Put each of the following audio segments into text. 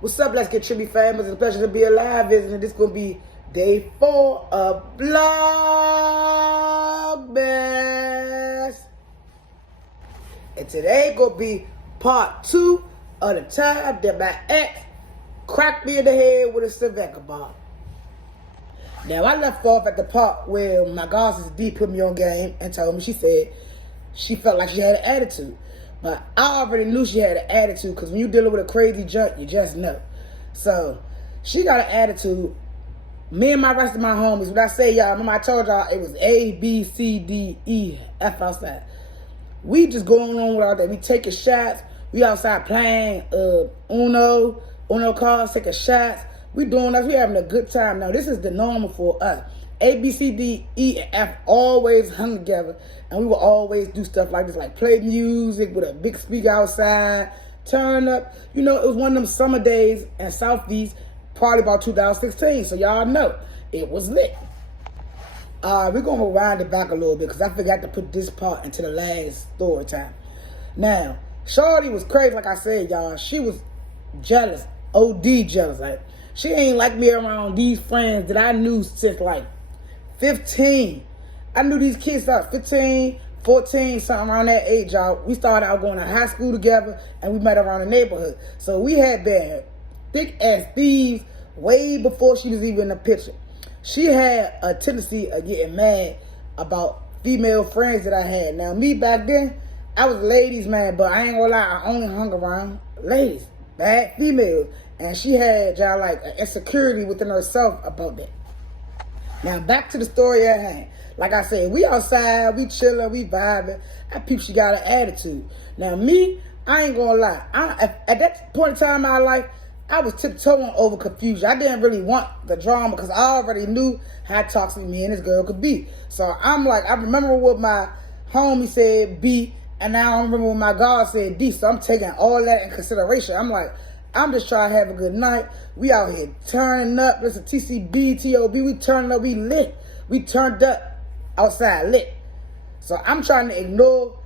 What's up? Let's get Trippy famous. It's a pleasure to be alive, isn't it? This is going to be day 4 of Vlogmas. And today going to be part 2 of the time that my ex cracked me in the head with a Civic bomb. Now, I left off at the part where my god sister D put me on game and told me, she said she felt like she had an attitude. But I already knew she had an attitude because when you're dealing with a crazy junk, you just know. So, she got an attitude. Me and my rest of my homies, when I say y'all, remember I told y'all it was A, B, C, D, E, F outside. We just going on with all that. We taking shots. We outside playing Uno cards, taking shots. We doing that. We having a good time. Now, this is the normal for us. A, B, C, D, E, and F always hung together. And we will always do stuff like this, like play music with a big speaker outside, turn up. You know, it was one of them summer days in Southeast, probably about 2016. So y'all know, it was lit. We're going to rewind it back a little bit because I forgot to put this part into the last story time. Now, Shorty was crazy, like I said, y'all. She was jealous, OD jealous. Like, she ain't like me around these friends that I knew since like 15. I knew these kids started 15, 14, something around that age, y'all. We started out going to high school together, and we met around the neighborhood. So we had been thick as thieves way before she was even in the picture. She had a tendency of getting mad about female friends that I had. Now, me back then, I was a ladies' man, but I ain't gonna lie, I only hung around ladies, bad females. And she had, y'all, like, an insecurity within herself about that. Now, back to the story at hand. Like I said, we outside, we chilling, we vibing. I peep she got an attitude. Now, me, I ain't gonna lie. At that point in time in my life, I was tiptoeing over confusion. I didn't really want the drama because I already knew how toxic me and this girl could be. So I'm like, I remember what my homie said B, and now I remember what my God said D. So I'm taking all that in consideration. I'm like, I'm just trying to have a good night. We out here turning up. Listen, TCB, TOB, we turning up, we lit. We turned up outside lit. So I'm trying to ignore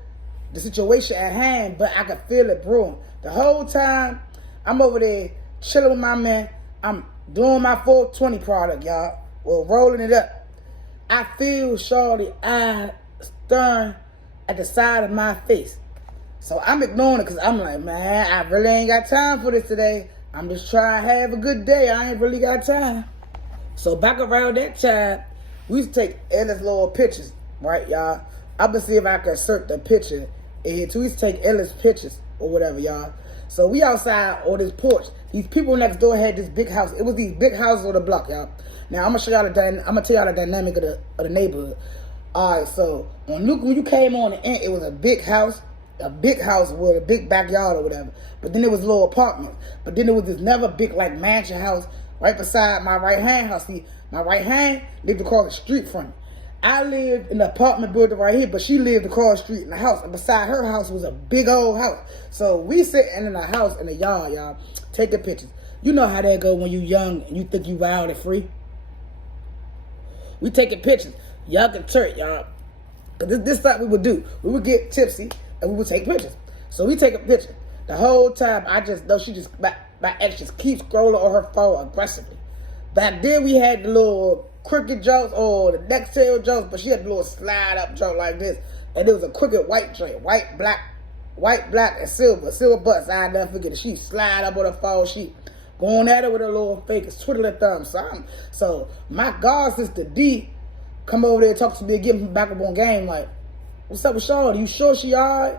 the situation at hand, but I could feel it brewing. The whole time, I'm over there chilling with my man. I'm doing my 420 product, y'all. Well, rolling it up. I feel Shorty eye staring at the side of my face. So I'm ignoring it because I'm like, man, I really ain't got time for this today. I'm just trying to have a good day. I ain't really got time. So back around that time, we used to take endless little pictures, right, y'all? I'm going to see if I can insert the picture in here too. We used to take endless pictures or whatever, y'all. So we outside on this porch. These people next door had this big house. It was these big houses on the block, y'all. Now, I'm going to show y'all I'm going to tell y'all the dynamic of the neighborhood. All right, so when you came on the end, it was a big house with a big backyard or whatever. But then there was a little apartment. But then there was this never big like mansion house right beside my right-hand house. See, my right hand lived across the street from me. I lived in the apartment building right here, but she lived across the street in the house. And beside her house was a big old house. So we sitting in the house in the yard, y'all, taking pictures. You know how that go when you young and you think you wild and free. We taking pictures. Y'all can turn, y'all. Because this is what we would do. We would get tipsy and we would take pictures. So we take a picture. The whole time, I just know my ex just keeps scrolling on her phone aggressively. Back then, we had the little crooked jokes or the neck tail jokes, but she had the little slide up joke like this. And there was a crooked white joint, white, black, and silver butts. I never forget it. She slide up on her phone. She going at it with her little fake twiddling thumb. So my god sister D come over there and talk to me and get me back up on game like, what's up with Shorty? You sure she alright?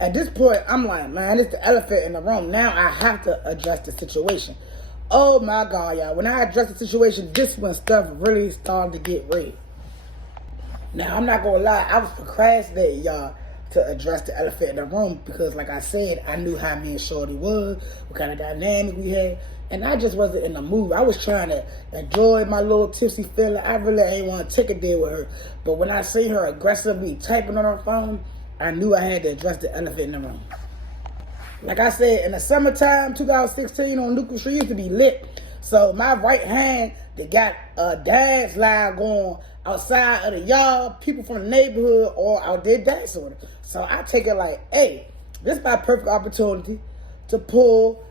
At this point, I'm like, man, it's the elephant in the room. Now I have to address the situation. Oh my God, y'all. When I address the situation, this when stuff really started to get real. Now, I'm not going to lie. I was procrastinating, y'all, to address the elephant in the room because, like I said, I knew how me and Shorty was, what kind of dynamic we had, and I just wasn't in the mood. I was trying to enjoy my little tipsy feeling. I really ain't want to take a day with her. But when I seen her aggressively typing on her phone, I knew I had to address the elephant in the room. Like I said, in the summertime, 2016 on Nuclear Street used to be lit. So my right hand, they got a dance line going outside of the yard, people from the neighborhood or out there dancing with it. So I take it like, hey, this is my perfect opportunity to pull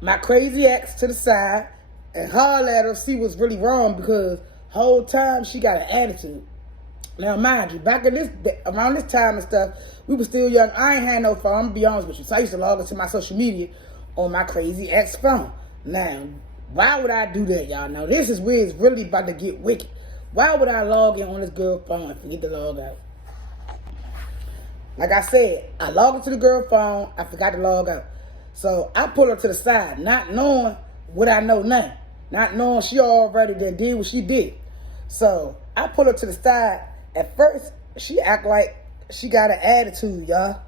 my crazy ex to the side and holler at her, see what's really wrong, because whole time she got an attitude. Now, mind you, back in around this time and stuff, we were still young. I ain't had no phone, I'm gonna be honest with you. So I used to log into my social media on my crazy ex phone. Now, why would I do that, y'all? Now, this is where it's really about to get wicked. Why would I log in on this girl's phone and forget to log out? Like I said, I logged into the girl's phone, I forgot to log out. So I pull her to the side, not knowing what I know now. Not knowing she already did what she did. So I pull her to the side. At first, she act like she got an attitude, y'all.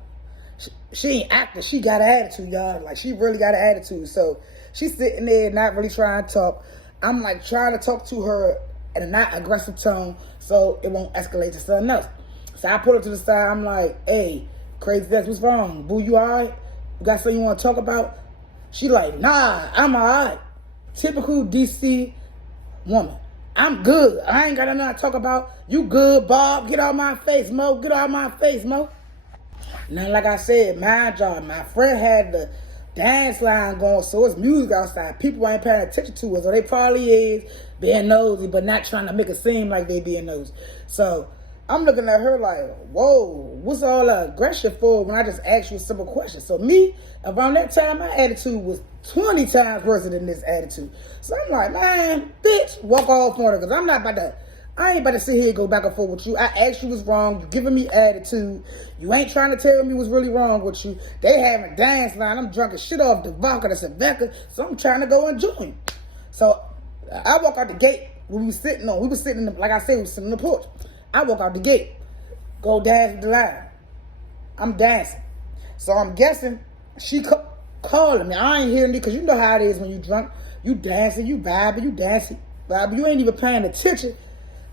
She ain't acting, she got an attitude, y'all. Like, she really got an attitude. So she's sitting there not really trying to talk. I'm like trying to talk to her in a not aggressive tone so it won't escalate to something else. So I pull her to the side. I'm like, hey, crazy, that's what's wrong? Boo, you all right? You got something you want to talk about? She like, nah, I'm all right. Typical DC woman. I'm good. I ain't got nothing to talk about. You good, Bob? Get out my face, Mo. Get out my face, Mo. Now, like I said, my job, my friend had the dance line going, so it's music outside. People ain't paying attention to us, or they probably is being nosy, but not trying to make it seem like they being nosy. So I'm looking at her like, whoa, what's all the aggression for when I just asked you a simple question? So me, around that time, my attitude was 20 times worse than this attitude. So I'm like, man, bitch, walk off on her, because I ain't about to sit here and go back and forth with you. I asked you what's wrong. You giving me attitude. You ain't trying to tell me what's really wrong with you. They having a dance line. I'm drunk as shit off the vodka, the Saveca, so I'm trying to go and join. So I walk out the gate. We was sitting in the, like I said, we was sitting on the porch. I walk out the gate, go dance with the line. I'm dancing. So I'm guessing she calling me. I ain't hearing it, because you know how it is when you drunk. You dancing, you vibing, you dancing, vibing. You ain't even paying attention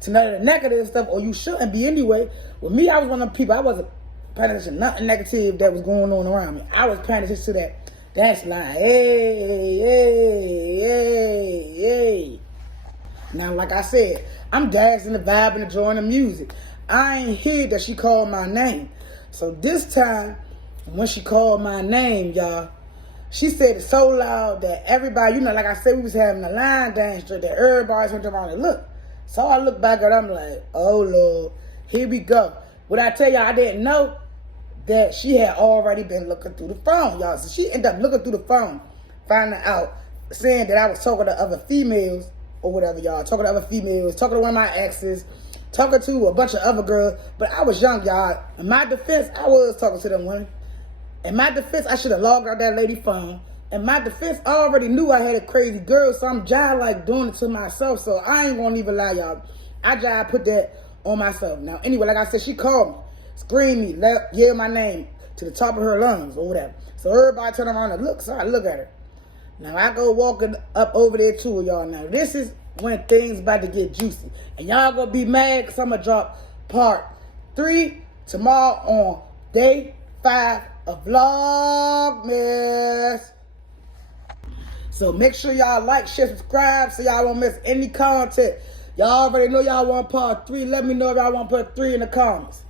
to none of the negative stuff, or you shouldn't be anyway. With me, I was one of them people, I wasn't paying attention to nothing negative that was going on around me. I was paying attention to that dance line. Hey, hey, hey, hey. Now, like I said, I'm dancing, the vibe, and enjoying the music. I ain't hear that she called my name. So this time, when she called my name, y'all, she said it so loud that everybody, you know, like I said, we was having a line dance that everybody turned around and looked. So I look back at her, I'm like, oh, Lord, here we go. What I tell y'all, I didn't know that she had already been looking through the phone, y'all. So she ended up looking through the phone, finding out, saying that I was talking to other females or whatever, y'all. Talking to other females, talking to one of my exes, talking to a bunch of other girls. But I was young, y'all. In my defense, I was talking to them women. In my defense, I should have logged out that lady's phone. In my defense, I already knew I had a crazy girl, so I'm just like doing it to myself. So I ain't gonna even lie, y'all. I just put that on myself. Now, anyway, like I said, she called me, screamed me, yelled my name to the top of her lungs or whatever. So everybody turned around and look, so I look at her. Now, I go walking up over there too, y'all. Now, this is when things about to get juicy. And y'all gonna be mad because I'm gonna drop part 3 tomorrow on day 5 of Vlogmas. So make sure y'all like, share, subscribe so y'all won't miss any content. Y'all already know y'all want part 3. Let me know if y'all want part 3 in the comments.